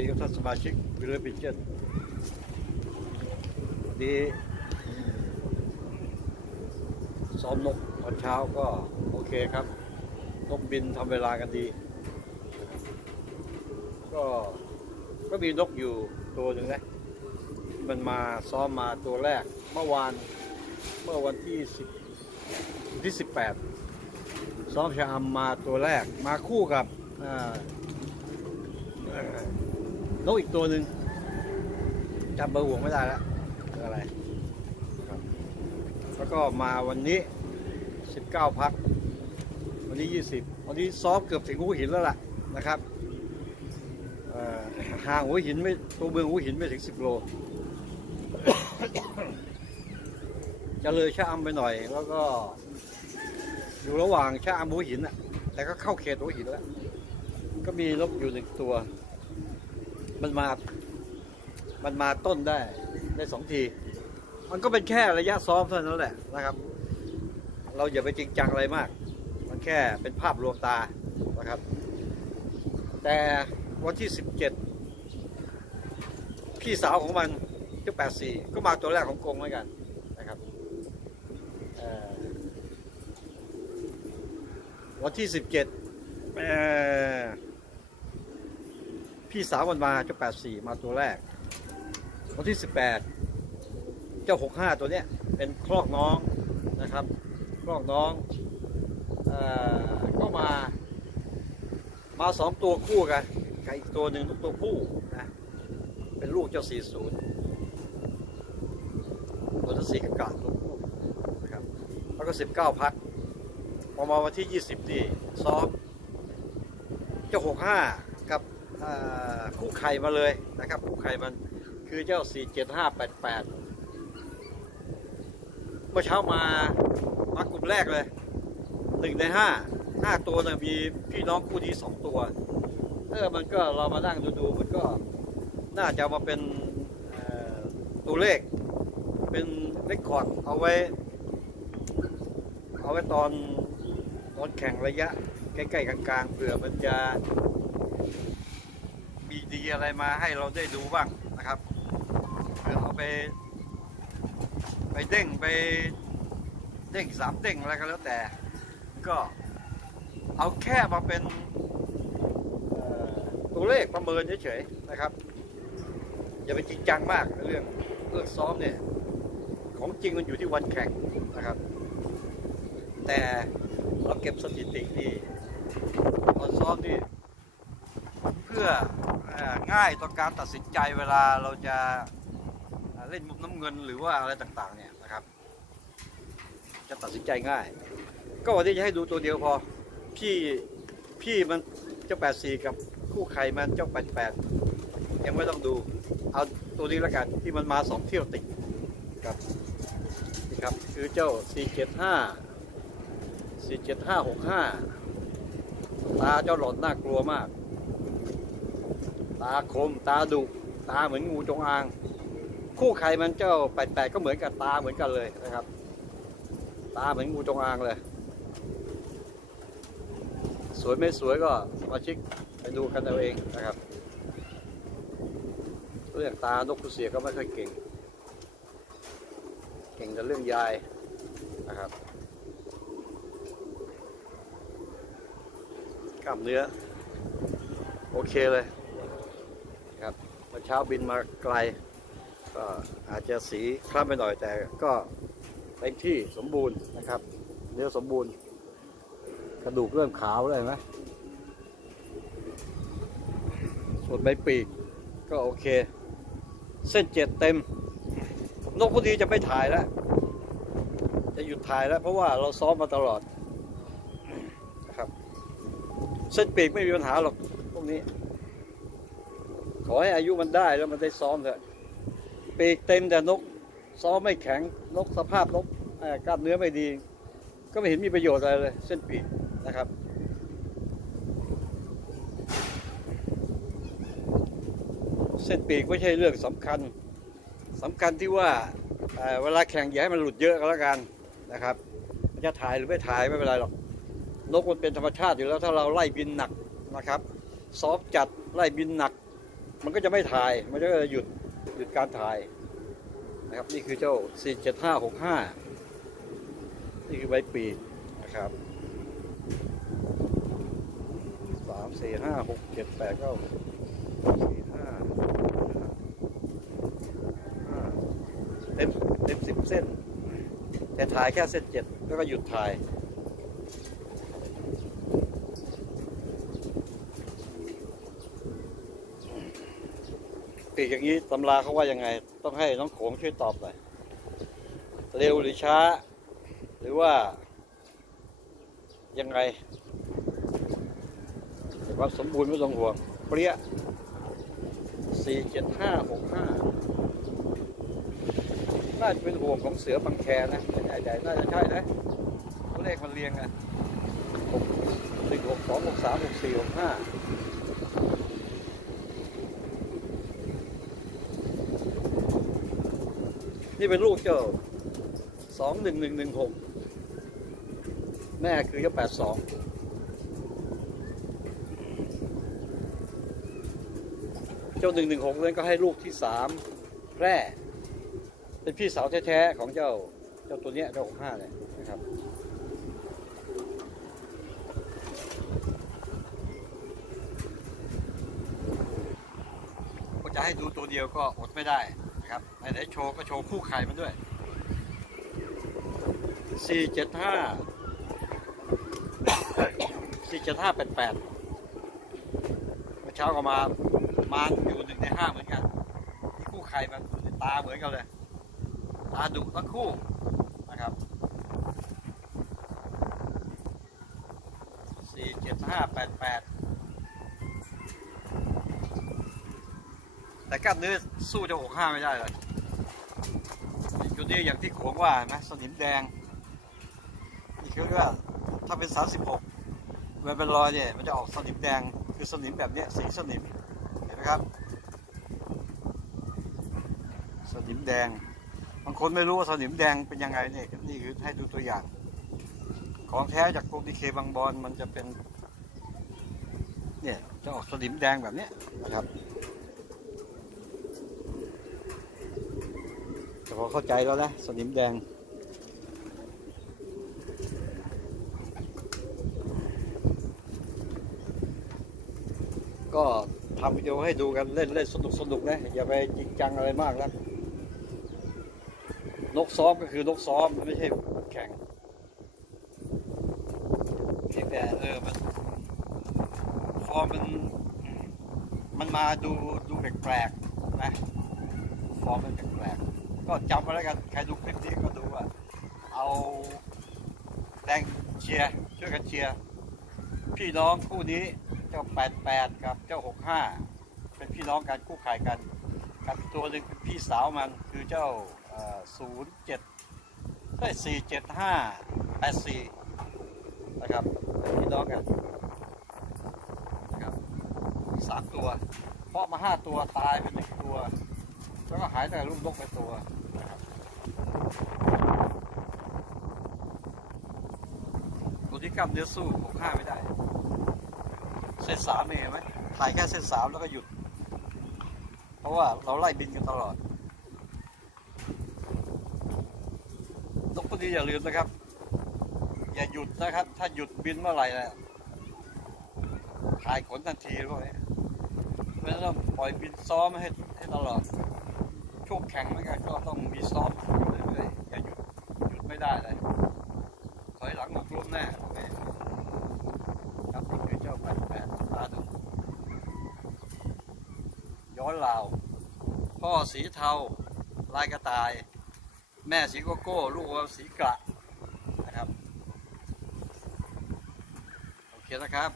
ดีครับท่านสมาชิกวิลเลอร์พิเชนดีซ้อมนกตอนเช้าก็โอเคครับนกบินทำเวลากันดี ก็ก็มีนกอยู่ตัวหนึ่งนะมันมาซ้อมมาตัวแรก เมื่อวานเมื่อวันที่สิบที่สิบแปดซ้อมชะอำมาตัวแรกมาคู่กับอ่า นกอีกตัวหนึ่งจำเบอร์ห่วงไม่ได้แล้วคืออะไรครับแล้วก็มาวันนี้ 19 พัก วันนี้ 20 วันนี้ซ้อมเกือบถึงหัวหินแล้วล่ะนะครับห่างหัวหินไม่ตัวเมืองหัวหินไม่ถึง 10 โล จะเลยชะอำไปหน่อย แล้วก็ อยู่ระหว่างชะอำหัวหินอะแต่ก็เข้าเขตหัวหินแล้ว ก็มีนกอยู่หนึ่งตัว มันมา มันมาต้นได้ได้สองที มันก็เป็นแค่ระยะซ้อมเท่านั้นแหละนะครับ เราอย่าไปจริงจังอะไรมาก มันแค่เป็นภาพลวงตานะครับ แต่วันที่สิบเจ็ดพี่สาวของมันเจ้าแปดสี่ก็มาตัวแรกของกงเหมือนกันนะครับวันที่สิบเจ็ด พี่สาวมันมาเจ้าแปดสี่มาตัวแรก วันที่สิบแปดเจ้าหกห้าตัวเนี้ยเป็นคลอกน้องนะครับ คลอกน้องอก็มา มาสองตัวคู่กันกับอีกตัวหนึ่งตัวผู้นะเป็นลูกเจ้าสี่ศูนย์ตัวที่สี่กับกาตัวผู้นะครับแล้วก็สิบเก้าพักพอมาวันที่ยี่สิบนี่ซ้อมเจ้าหกห้า คู่ไข่มาเลยนะครับคู่ไข่มันคือเจ้าสี่เจ็ดห้าเมื่อเช้ามามากลุ่มแรกเลยหนึ่งในห้าห้าตัวเนะมีพี่น้องคู่นี้สองตัวเออมันก็เรามานั่งดูดูๆมันก็น่าจะมาเป็นตัวเลข เป็นเลคคอร์ดเอาไว้ เอาไว้ตอนตอนแข่งระยะ ใกล้ๆกลางๆเผื่อมันจะ มีดีอะไรมาให้เราได้ดูบ้างนะครับเผื่อเอาไป ไปเด้งไปเด้งสามเด้งอะไรก็แล้วแต่ ก็เอาแค่มาเป็นตัวเลขประเมินเฉยๆนะครับ อย่าไปจริงจังมากเรื่องเรื่องซ้อมเนี่ยของจริงมันอยู่ที่วันแข่งนะครับ แต่เราเก็บสถิตินี่ตอนซ้อมนี่ พื่อง่ายต่อการตัดสินใจเวลาเราจะเล่นมุมน้ำเงินหรือว่าอะไรต่างๆเนี่ยนะครับ จะตัดสินใจง่าย ก็วันนี้จะให้ดูตัวเดียวพอ พี่พี่มันเจ้าแปดสี่กับคู่ไข่มันเจ้าแปดแปดยังไม่ต้องดู เอาตัวนี้ล้วกันที่มันมาสองเที่ยวติดครับนี่ครับคือเจ้าสี่เจ็ดห้าสี่เจ็ดห้าหกห้าตาเจ้าหลอนน่ากลัวมาก ตาคมตาดุตาเหมือนงูจงอาง คู่ไข่มันเจ้าแปดแปดก็เหมือนกับตาเหมือนกันเลยนะครับ ตาเหมือนงูจงอางเลย สวยไม่สวยก็สมาชิกไปดูกันเอาเองนะครับเรื่องตานกกระเสียก็ไม่ค่อยเก่ง เก่งแต่เรื่องยายนะครับกล้ามเนื้อ โอเคเลย เช้าบินมาไกล ก็อาจจะสีคล้ำไปหน่อยแต่ก็เต็มที่สมบูรณ์นะครับ เนื้อสมบูรณ์ กระดูกเริ่มขาวเลยนไหมส่วนใบปีกก็โอเค เส้นเจ็ดเต็มนกพวกนี้จะไม่ถ่ายแล้ว จะหยุดถ่ายแล้ว เพราะว่าเราซ้อมมาตลอดนะครับ เส้นปีกไม่มีปัญหาหรอกพวกนี้ อให้อายุมันได้แล้วมันได้ซ้อมเถอะปีกเต็มแต่นกซ้อมไม่แข็งนกสภาพนกเอ่อกล้ามเนื้อไม่ดี ก็ไม่เห็นมีประโยชน์อะไรเลย เส้นปีกนะครับเส้นปีกไม่ใช่เรื่องสำคัญสำคัญที่ว่าเเวลาแข่งอย่าให้มันหลุดเยอะก็แล้วกันนะครับมันจะถ่ายหรือไม่ถ่ายไม่เป็นไรหรอกนกมันเป็นธรรมชาติอยู่แล้วถ้าเราไล่บินหนักนะครับซ้อมจัดไล่บินหนัก มันก็จะไม่ถ่าย มันก็จะหยุดหยุดการถ่ายนะครับ นี่คือเจ้า 47565 นี่คือใบปีกนะครับสามสี่ห้าหกเจ็ดแปดเก้าสี่ห้าห้าเต็มเต็มสิบเส้น แต่ถ่ายแค่เส้นเจ็ดแล้วก็หยุดถ่าย ปีกอย่างนี้ตำราเขาว่ายังไง ต้องให้น้องโขงช่วยตอบหน่อยเร็วหรือช้า หรือว่ายังไงแต่ควาสมบูรณ์ไม่ต้องห่วงเปรี้ยสี่เจ็ดห้าหกห้าน่าจะเป็นห่วงของเสือบางแคนะไม่แน่ใจน่าจะใช่นะตัวเลขมันเรียงกันหกหนึ่งหกสองหกสามหกสี่หกห้า นี่เป็นลูกเจ้าสองหนึ่งหนึ่งหนึ่งหกแม่คือเจ้าแปดสองเจ้าหนึ่งหนึ่งหกนั้นก็ให้ลูกที่สามแพร่เป็นพี่สาวแท้ๆของเจ้าเจ้าตัวเนี้ยเจ้าหกห้าเลยนะครับจะให้ดูตัวเดียวก็อดไม่ได้ นะครับไหนๆโชว์ก็โชว์คู่ไข่มันด้วย สี่เจ็ดห้า สี่เจ็ดห้าแปดแปดเมื่อเช้าก็มา มาอยู่หนึ่งในห้าเหมือนกันที่คู่ไข่มันตาเหมือนกันเลย ตาดุทั้งคู่นะครับสี่เจ็ดห้าแปดแปด แต่กล้ามเนื้อสู้เจ้าหกห้าไม่ได้เลยจุดนี้อย่างที่โขงว่านะสนิมแดงนี่คือว่าถ้าเป็น36เวลาเป็นรอยเนี่ยมันจะออกสนิมแดงคือสนิมแบบเนี้ยสีสนิมเห็นไหมครับ สนิมแดงบางคนไม่รู้ว่าสนิมแดงเป็นยังไงเนี่ยนี่คือให้ดูตัวอย่าง ของแท้จากกรมดีเคบางบอนมันจะเป็นเนี่ยจะออกสนิมแดงแบบเนี้ยนะครับ แต่พอเข้าใจแล้วนะสนิมแดง ก็ทำวิดีโอให้ดูกันเล่นเล่นสนุกสนุกนะ อย่าไปจริงจังอะไรมากนะนกซ้อมก็คือนกซ้อมไม่ใช่แข่งเพียงแต่เออมันฟอร์มมันมันมาดูดูแปลกๆนะฟอร์มมันแปลกๆ ก็จำไว้แล้วกัน ใครดูคลิปนี้ก็ดูว่า เอาแรงเชียร์ช่วยกันเชียร์พี่น้องคู่นี้เจ้า 88 กับเจ้า 65 เป็นพี่น้องกันคู่ขายกัน กับตัวหนึ่งเป็นพี่สาวมันคือเจ้า 07ได้475 84 นะครับเป็นพี่น้องกันนะครับสามตัว เพาะมาห้าตัวตายไปหนึ่งตัว แล้วก็หายแต่ลูกนกไปตัวนะครับตัวที่กล้ามเนื้อสู้หกห้าไม่ได้ เส้นสามเนี่ยเห็นไหมถ่ายแค่เส้นสามแล้วก็หยุด เพราะว่าเราไล่บินกันตลอด นกพวกนี้อย่าลืมนะครับ อย่าหยุดนะครับ ถ้าหยุดบินเมื่อไหร่นะถ่ายขนทันทีพวกนี้เพราะฉะนั้นต้องปล่อยบินซ้อมให้ให้ตลอด ช่วงแข่งเหมือนกันก็ต้องมีซ้อมอยู่เรื่อยๆอย่าหยุดหยุดไม่ได้เลยถอยหลังมกล้มแน่ครับนี่คือเจ้าแปดแปดตาดุย้อนลาว พ่อสีเทาลายกระต่าย แม่สีโกโก้ ลูกวัวสีกระนะครับ โอเคนะครับ